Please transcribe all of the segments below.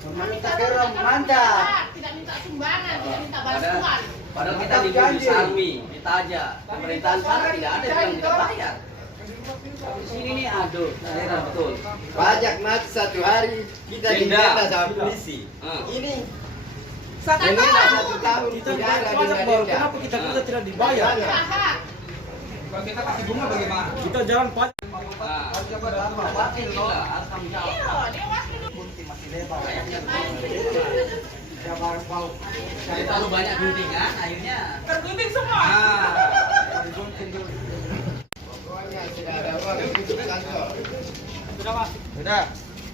Minta kerong, mantap. Tidak minta sumbangan, tidak minta bantuan. Padahal kita di Salmi, kita aja. Pemerintahan sana tidak ada yang kita bayar. Di sini nih aduh, heran betul. Pajak mati 1 hari, kita didenda sama polisi. Ini denda 1 tahun, tidak ada denda. Kenapa kita tidak dibayar? Kalau kita kasih bunga bagaimana? Kita jalan pajak. Jadi terlalu banyak guntingan, akhirnya Tergunting semua. Pokoknya tidak ada uang untuk kantor. Sudah Pak. sudah.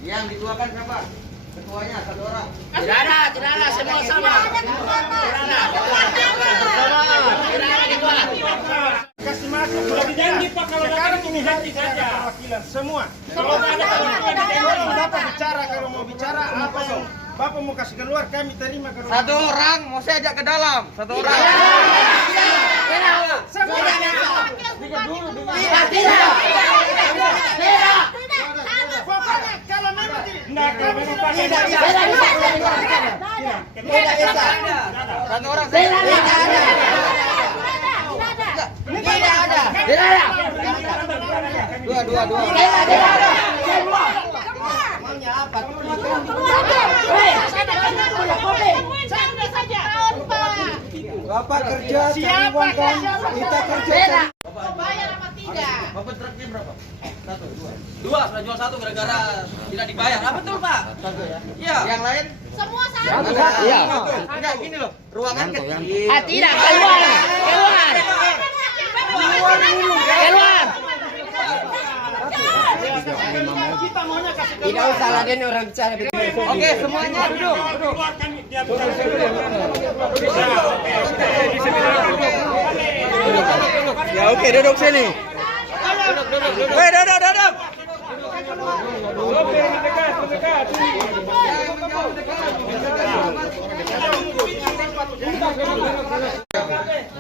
Yang dituakan siapa? Ketuanya 1 orang. Tidak ada, semua sama. Kasih masuk lebih tinggi Pak kalau sekarang ini henti saja perwakilan semua. Kalau Bapak bicara, kalau mau bicara apa yang Bapak mau kasih keluar kami terima kalau 1 orang mau saya ajak ke dalam. 1 orang. semua. Pokoknya kalau memang tidak pasti Satu orang. Dua. Maunya apa? Bapak kerja, cari uang kan? Kita kerja. Mau bayar apa tidak? Bapak truknya berapa? 1, 2. 2, sudah jual 1 gara-gara tidak dibayar. Ah, betul Pak? 1 ya? Iya. Yang lain? Semua sama. Iya. Enggak gini loh, ruangan kecil. Tidak, keluar. kita maunya kasih keluar. Tidak usah laden orang bicara begitu. Oke, semuanya duduk. Ya oke, duduk sini. Weh, duduk.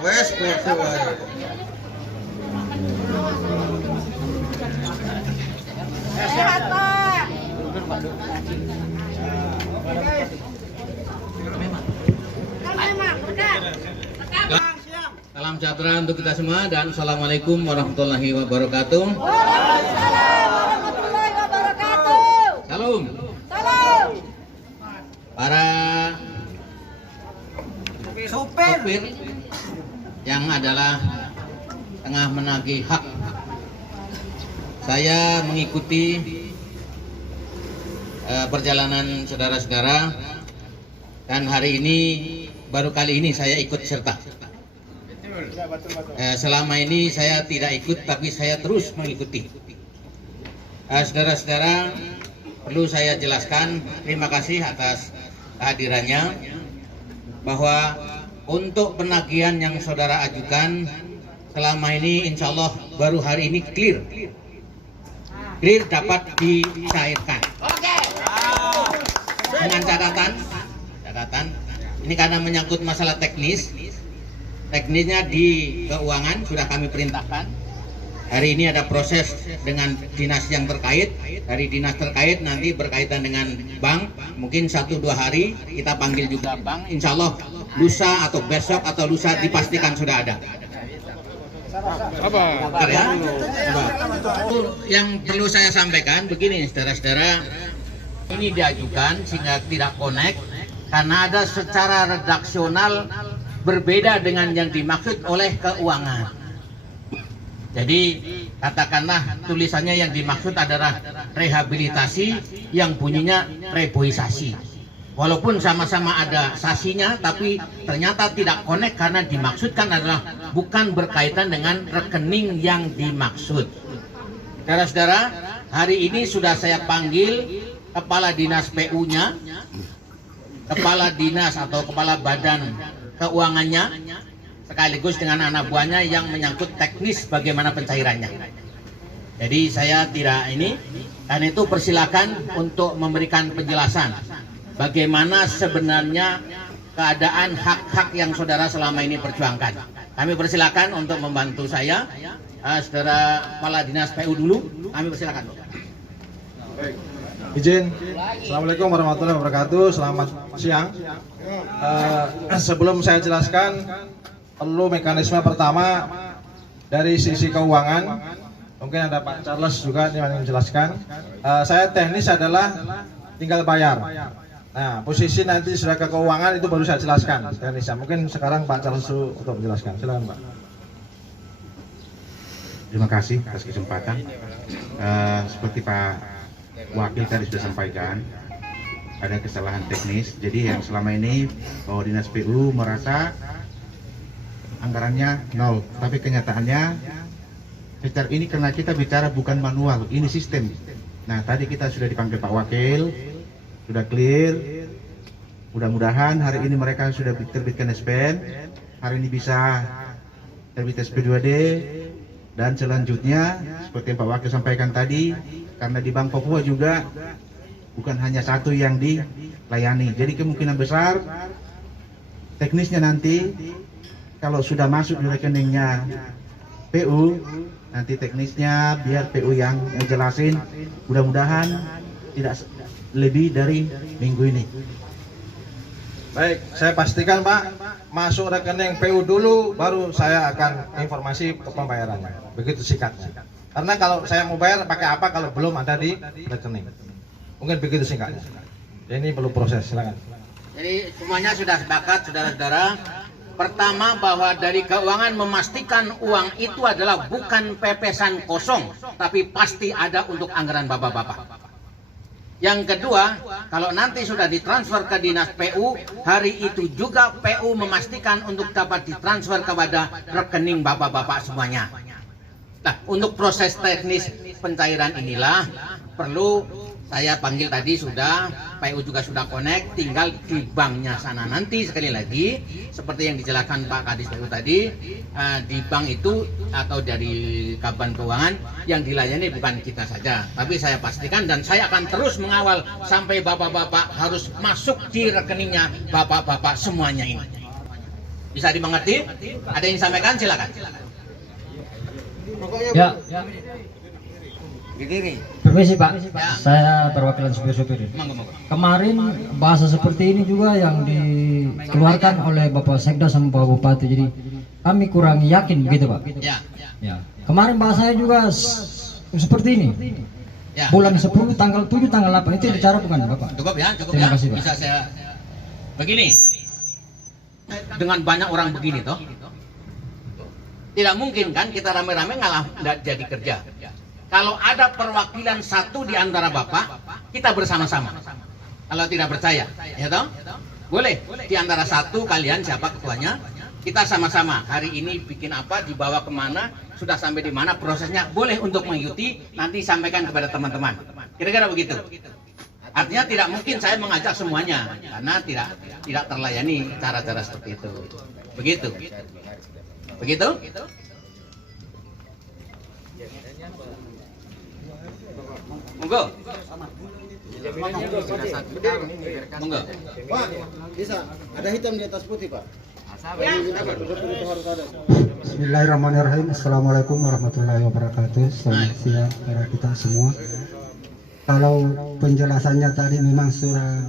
Wes, Sehat, Pak. Memang, berkat. Salam sejahtera untuk kita semua dan Assalamualaikum warahmatullahi wabarakatuh. Waalaikumsalam warahmatullahi wabarakatuh. Salam. Salam. Para sopir yang adalah tengah menagih hak. Saya mengikuti perjalanan saudara-saudara dan hari ini baru kali ini saya ikut serta. Selama ini saya tidak ikut tapi saya terus mengikuti. Saudara-saudara, perlu saya jelaskan terima kasih atas kehadirannya bahwa untuk penagihan yang saudara ajukan selama ini insya Allah baru hari ini clear dapat dicairkan. Dengan catatan ini karena menyangkut masalah teknisnya di keuangan sudah kami perintahkan. Hari ini ada proses dengan dinas yang terkait. Dari dinas terkait nanti berkaitan dengan bank, mungkin 1-2 hari kita panggil juga bank. Insya Allah lusa atau besok atau lusa dipastikan sudah ada. Bentar ya. Yang perlu saya sampaikan begini saudara-saudara, ini diajukan sehingga tidak connect karena ada secara redaksional berbeda dengan yang dimaksud oleh keuangan. Jadi katakanlah tulisannya yang dimaksud adalah rehabilitasi, yang bunyinya reboisasi. Walaupun sama-sama ada sasinya, tapi ternyata tidak connect karena dimaksudkan adalah bukan berkaitan dengan rekening yang dimaksud. Saudara-saudara, hari ini sudah saya panggil kepala dinas PU-nya, kepala dinas atau kepala badan keuangannya, sekaligus dengan anak buahnya yang menyangkut teknis bagaimana pencairannya. Jadi saya tidak ini, dan itu persilakan untuk memberikan penjelasan bagaimana sebenarnya keadaan hak-hak yang saudara selama ini perjuangkan. Kami persilakan untuk membantu saya, saudara kepala dinas PU dulu. Kami persilakan. Izin. Assalamualaikum warahmatullahi wabarakatuh. Selamat siang. Sebelum saya jelaskan, perlu mekanisme pertama dari sisi keuangan. Mungkin ada Pak Charles juga yang menjelaskan. Saya teknis adalah tinggal bayar. Nah, posisi nanti sudah ke keuangan itu baru saya jelaskan teknisnya. Mungkin sekarang Pak Charles untuk menjelaskan. Silakan Pak. Terima kasih atas kesempatan. Seperti Pak Wakil tadi sudah sampaikan, ada kesalahan teknis. Jadi yang selama ini bahwa Dinas PU merasa anggarannya nol, tapi kenyataannya secara ini karena kita bicara bukan manual, ini sistem. Nah, tadi kita sudah dipanggil Pak Wakil, sudah clear. Mudah-mudahan hari ini mereka sudah terbitkan SPN, hari ini bisa terbit SP2D, dan selanjutnya seperti yang Pak Wakil sampaikan tadi, karena di Bank Papua juga bukan hanya satu yang dilayani, jadi kemungkinan besar teknisnya nanti kalau sudah masuk di rekeningnya PU, nanti teknisnya biar PU yang jelasin. Mudah-mudahan tidak lebih dari minggu ini. Baik, saya pastikan Pak, masuk rekening PU dulu, baru saya akan informasi ke pembayarannya. Begitu singkatnya. Karena kalau saya mau bayar pakai apa kalau belum ada di rekening? Mungkin begitu singkatnya. Ini perlu proses, silakan. Jadi semuanya sudah sepakat, saudara-saudara. Pertama, bahwa dari keuangan memastikan uang itu adalah bukan pepesan kosong, tapi pasti ada untuk anggaran bapak-bapak. Yang kedua, kalau nanti sudah ditransfer ke Dinas PU, hari itu juga PU memastikan untuk dapat ditransfer kepada rekening bapak-bapak semuanya. Nah, untuk proses teknis pencairan inilah perlu saya panggil tadi sudah, PU juga sudah connect, tinggal di banknya sana. Nanti sekali lagi, seperti yang dijelaskan Pak Kadis PU tadi, di bank itu atau dari Kaban Keuangan yang dilayani bukan kita saja, tapi saya pastikan dan saya akan terus mengawal sampai bapak-bapak harus masuk di rekeningnya bapak-bapak semuanya ini. Bisa dimengerti? Ada yang disampaikan? Silakan. Ya. Berdiri. Permisi Pak, saya perwakilan supir-supir. Kemarin bahasa seperti ini juga yang dikeluarkan oleh Bapak Sekda sama Pak Bupati, jadi kami kurang yakin begitu Pak. Ya. Kemarin bahasanya juga seperti ini. Bulan 10, tanggal 7, tanggal 8 itu bicara bukan Bapak? Cukup ya, cukup. Terima kasih Pak. Bisa saya begini. Dengan banyak orang begini toh, tidak mungkin kan kita rame-rame ngalah nggak jadi kerja. Kalau ada perwakilan satu di antara bapak, kita bersama-sama. Kalau tidak percaya, ya toh? Boleh. Di antara satu kalian siapa ketuanya, kita sama-sama hari ini bikin apa, dibawa kemana, sudah sampai di mana prosesnya, boleh untuk mengikuti. Nanti sampaikan kepada teman-teman. Kira-kira begitu. Artinya tidak mungkin saya mengajak semuanya, karena tidak terlayani cara-cara seperti itu. Begitu. Begitu? Monggo. Monggo. Pak, bisa ada hitam di atas putih, Pak. Bismillahirrahmanirrahim. Assalamualaikum warahmatullahi wabarakatuh. Selamat siang para kita semua. Kalau penjelasannya tadi memang sudah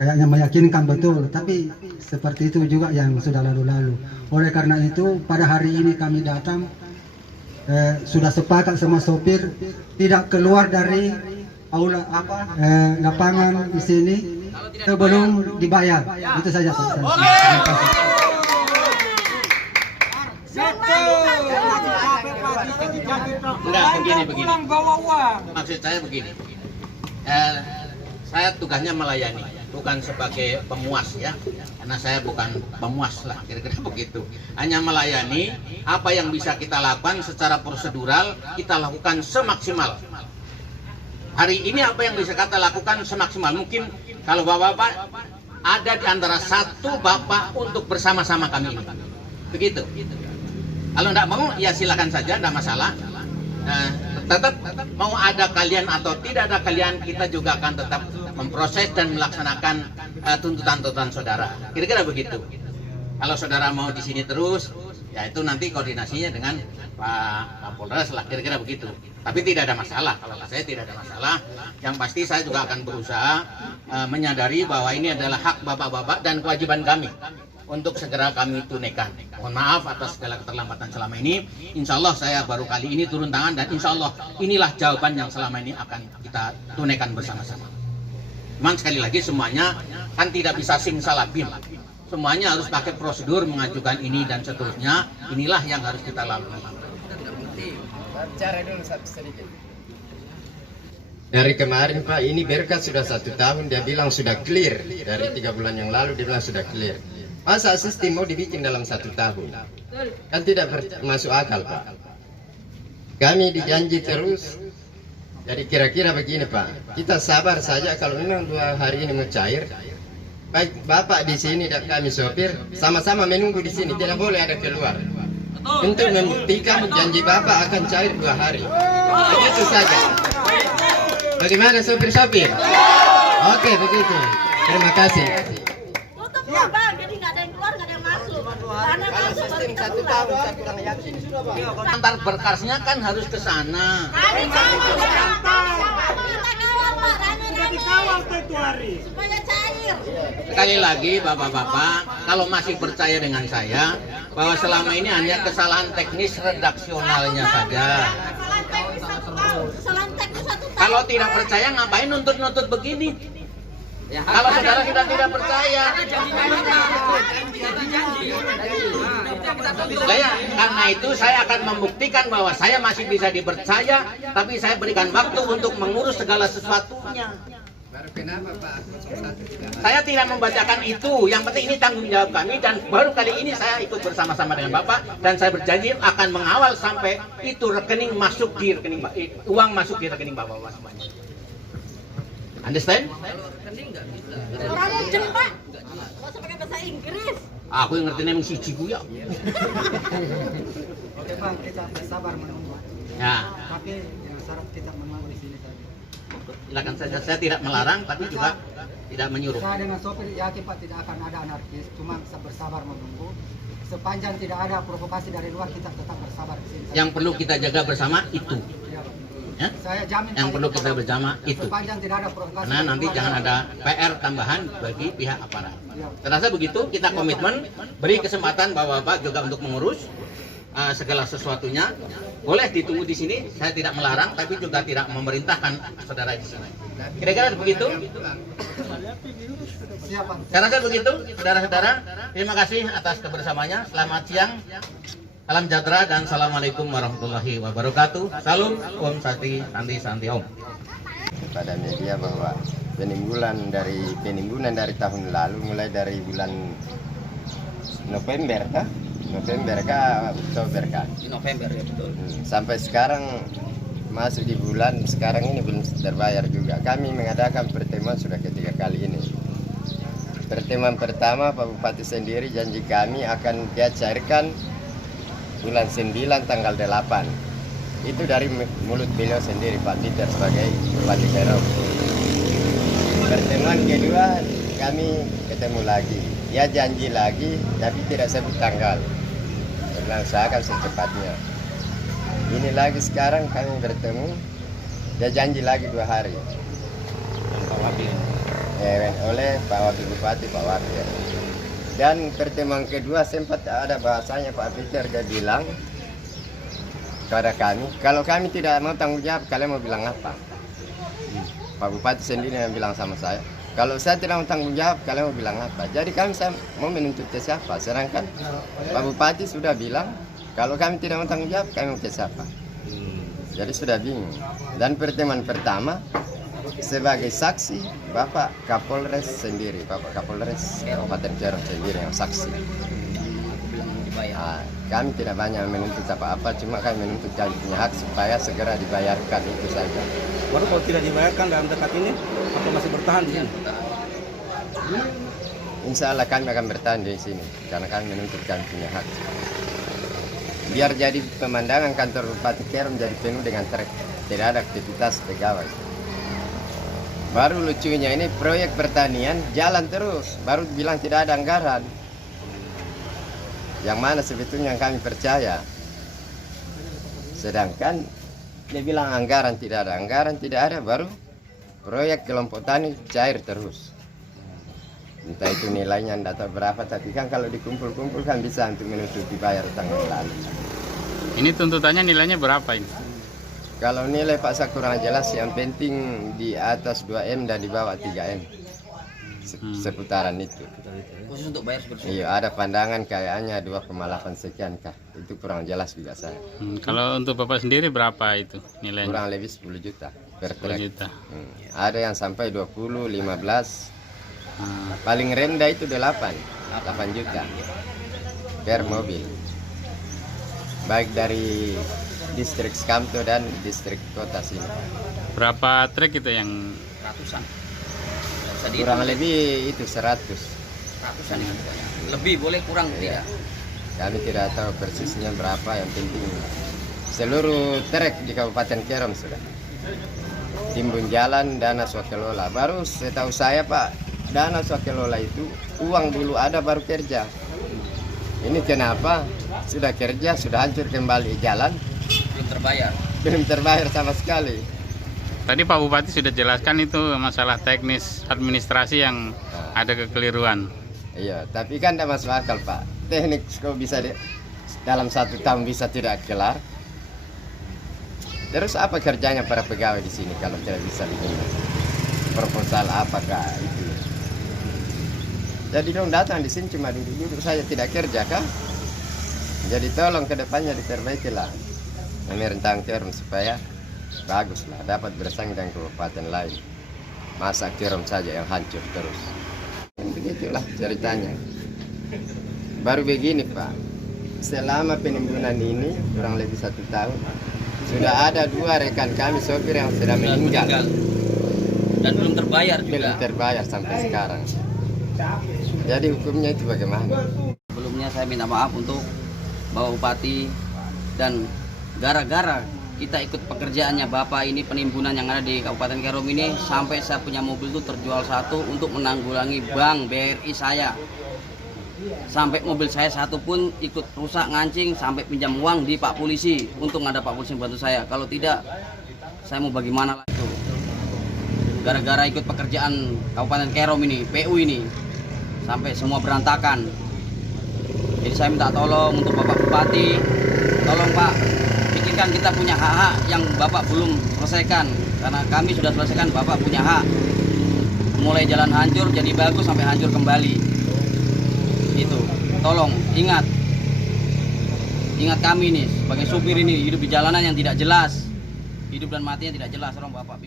kayaknya meyakinkan betul, tapi seperti itu juga yang sudah lalu-lalu. Oleh karena itu pada hari ini kami datang sudah sepakat sama sopir tidak keluar dari aula lapangan di sini sebelum dibayar. Itu saja Pak. Terima kasih. Enggak, begini. Maksud saya begini. Saya tugasnya melayani, bukan sebagai pemuas ya. Karena saya bukan pemuas lah, kira-kira begitu. Hanya melayani, apa yang bisa kita lakukan secara prosedural, kita lakukan semaksimal. Hari ini apa yang bisa kita lakukan semaksimal mungkin. Kalau bapak-bapak ada di antara satu bapak untuk bersama-sama kami ini. Begitu. Kalau tidak mau, ya silakan saja, tidak masalah. Tetap mau ada kalian atau tidak ada kalian, kita juga akan tetap memproses dan melaksanakan tuntutan-tuntutan saudara. Kira-kira begitu. Kalau saudara mau di sini terus, Ya itu nanti koordinasinya dengan Pak Kapolres lah, kira-kira begitu. Tapi tidak ada masalah, kalau saya tidak ada masalah. Yang pasti saya juga akan berusaha menyadari bahwa ini adalah hak bapak-bapak dan kewajiban kami untuk segera kami tunaikan. Mohon maaf atas segala keterlambatan selama ini. Insya Allah saya baru kali ini turun tangan dan insya Allah inilah jawaban yang selama ini akan kita tunaikan bersama-sama. Memang sekali lagi semuanya kan tidak bisa simsalabim. Semuanya harus pakai prosedur mengajukan ini dan seterusnya. Inilah yang harus kita lakukan. Bicara dulu sedikit. Dari kemarin Pak, ini berkas sudah 1 tahun, dia bilang sudah clear. Dari 3 bulan yang lalu dia bilang sudah clear. Masa sistem mau dibikin dalam 1 tahun? Kan tidak masuk akal Pak. Kami dijanji terus. Jadi kira-kira begini Pak, kita sabar saja kalau memang 2 hari ini mau cair. Baik Bapak di sini dan kami sopir sama-sama menunggu di sini, tidak boleh ada keluar. Untuk membuktikan janji Bapak akan cair 2 hari. Begitu saja. Bagaimana sopir-sopir? Oke, begitu. Terima kasih. Tutup ya Bang, jadi nggak ada yang keluar, nggak ada yang masuk. Karena masuk baru kita pulang. Saya kurang yakin. Antar berkasnya kan harus ke sana. Kami kawal Pak, rame-rame. Dikawal tuh itu hari. Supaya cair. Sekali lagi Bapak-bapak, kalau masih percaya dengan saya bahwa selama ini hanya kesalahan teknis redaksionalnya saja. Kesalahan teknis 1 tahun. Kesalahan teknis 1 tahun. Kalau tidak percaya ngapain nuntut-nuntut begini? Kalau saudara sudah tidak percaya, karena itu saya akan membuktikan bahwa saya masih bisa dipercaya, tapi saya berikan waktu untuk mengurus segala sesuatunya. Kenapa Pak? Saya tidak membacakan itu, yang penting ini tanggung jawab kami dan baru kali ini saya ikut bersama-sama dengan Bapak dan saya berjanji akan mengawal sampai itu rekening masuk di rekening uang masuk di rekening Bapak-bapak semuanya. Understand? Kamu jen Pak. Nggak usah pakai bahasa Inggris. Aku yang ngerti nemang si Ciku ya. Oke Bang, kita bersabar menunggu. Ya. Tapi yang syarat kita menunggu di sini tadi. Silakan saja, saya tidak melarang tapi juga tidak menyuruh. Saya dengan sopir yakin Pak tidak akan ada anarkis, cuma bersabar menunggu. Sepanjang tidak ada provokasi dari luar, kita tetap bersabar di sini. Yang perlu kita jaga bersama itu. Ya? Saya jamin Yang perlu kita bersama itu. sepanjang tidak ada provokasi. Karena nanti jangan ada PR tambahan bagi pihak aparat. Terasa begitu, kita komitmen beri kesempatan Bapak-bapak juga untuk mengurus segala sesuatunya. Boleh ditunggu di sini, saya tidak melarang tapi juga tidak memerintahkan saudara di sini. Kira-kira begitu? Saya rasa begitu, saudara-saudara. Terima kasih atas kebersamaannya. Selamat siang. Salam sejahtera dan assalamualaikum warahmatullahi wabarakatuh. Salam Om Santi Om. Pada media bahwa penimbunan dari tahun lalu mulai dari bulan November kah Oktober kah? November ya betul. Sampai sekarang masuk di bulan sekarang ini belum terbayar juga. Kami mengadakan pertemuan sudah ketiga kali ini. Pertemuan pertama Pak Bupati sendiri janji kami akan dia cairkan bulan 9 tanggal 8. Itu dari mulut beliau sendiri Pak Peter sebagai Bupati Perum. Pertemuan kedua kami ketemu lagi. Dia janji lagi tapi tidak sebut tanggal. Bilang saya akan secepatnya. Ini lagi sekarang kami bertemu. Dia janji lagi 2 hari. Oleh Pak Wakil Bupati Pak Wakil. Dan pertemuan kedua sempat ada bahasanya Pak Peter dia bilang kepada kami, kalau kami tidak mau tanggung jawab, kalian mau bilang apa? Pak Bupati sendiri yang bilang sama saya, kalau saya tidak mau tanggung jawab, kalian mau bilang apa? Jadi saya mau menuntut ke siapa? Sedangkan Pak Bupati sudah bilang, kalau kami tidak mau tanggung jawab, kami mau ke siapa? Jadi sudah bingung. Dan pertemuan pertama, sebagai saksi Bapak Kapolres sendiri, Bapak Kapolres Kabupaten Perum sendiri yang saksi. Kami tidak banyak menuntut apa-apa, cuma kami menuntut kami punya hak supaya segera dibayarkan, itu saja. Baru kalau tidak dibayarkan dalam dekat ini, apa masih bertahan di sini? Insya Allah kami akan bertahan di sini, karena kami menuntut kami punya hak. Biar jadi pemandangan kantor Bupati Perum jadi penuh dengan truk, tidak ada aktivitas pegawai. Baru lucunya ini proyek pertanian jalan terus, baru bilang tidak ada anggaran. Yang mana sebetulnya yang kami percaya. Sedangkan dia bilang anggaran tidak ada, baru proyek kelompok tani cair terus. Entah itu nilainya tidak tahu berapa, tapi kan kalau dikumpul-kumpul kan bisa untuk menutupi bayar utang yang lalu. Ini tuntutannya nilainya berapa ini? Kalau nilai paksa kurang jelas, yang penting di atas 2M dan di bawah 3M. Seputaran itu. Khusus untuk bayar seperti Iya, ada pandangan kayaknya 2,8 sekian kah. Itu kurang jelas juga saya. Kalau untuk Bapak sendiri berapa itu nilainya? Kurang lebih 10 juta per 10 trek. juta. Ada yang sampai 20, 15. Paling rendah itu 8 juta per mobil. Baik dari distrik Skamto dan distrik kota sini. Berapa trek itu yang ratusan? Kurang lebih itu 100. Ratusan ya. Lebih boleh kurang tidak? Kami tidak tahu persisnya berapa, yang penting seluruh trek di Kabupaten Kerom sudah. Timbun jalan, dana swakelola. Baru setahu saya Pak, dana swakelola itu uang dulu ada baru kerja. Ini kenapa? Sudah kerja, sudah hancur kembali jalan. Belum terbayar sama sekali. Tadi Pak Bupati sudah jelaskan itu masalah teknis administrasi yang ada kekeliruan. Iya, tapi kan tidak masuk akal Pak. Teknik kok bisa dalam 1 tahun bisa tidak kelar. Terus apa kerjanya para pegawai di sini kalau tidak bisa begini? Proposal apakah itu? Jadi dong datang di sini cuma duduk-duduk saja, tidak kerja kah? Jadi tolong ke depannya diperbaikilah pemerintahan Kerom supaya baguslah, dapat bersaing dengan kabupaten lain. Masa Kerom saja yang hancur terus. Begitulah ceritanya. Baru begini Pak, selama penimbunan ini kurang lebih 1 tahun, sudah ada 2 rekan kami sopir yang sudah meninggal. Dan belum terbayar juga. Belum terbayar sampai sekarang. Jadi hukumnya itu bagaimana? Sebelumnya saya minta maaf untuk Bapak Bupati, dan gara-gara kita ikut pekerjaannya Bapak ini, penimbunan yang ada di Kabupaten Kerom ini, sampai saya punya mobil itu terjual 1 untuk menanggulangi bank BRI saya. Sampai mobil saya 1 pun ikut rusak, ngancing, sampai pinjam uang di Pak Polisi. Untung ada Pak Polisi bantu saya. Kalau tidak, saya mau bagaimana lah itu. Gara-gara ikut pekerjaan Kabupaten Kerom ini, PU ini, sampai semua berantakan. Jadi saya minta tolong untuk Bapak Bupati, tolong Pak, pikirkan kita punya hak-hak yang Bapak belum selesaikan. Karena kami sudah selesaikan, Bapak punya hak. Mulai jalan hancur jadi bagus sampai hancur kembali. Itu, tolong ingat kami nih sebagai supir ini hidup di jalanan yang tidak jelas, hidup dan matinya tidak jelas, tolong Bapak.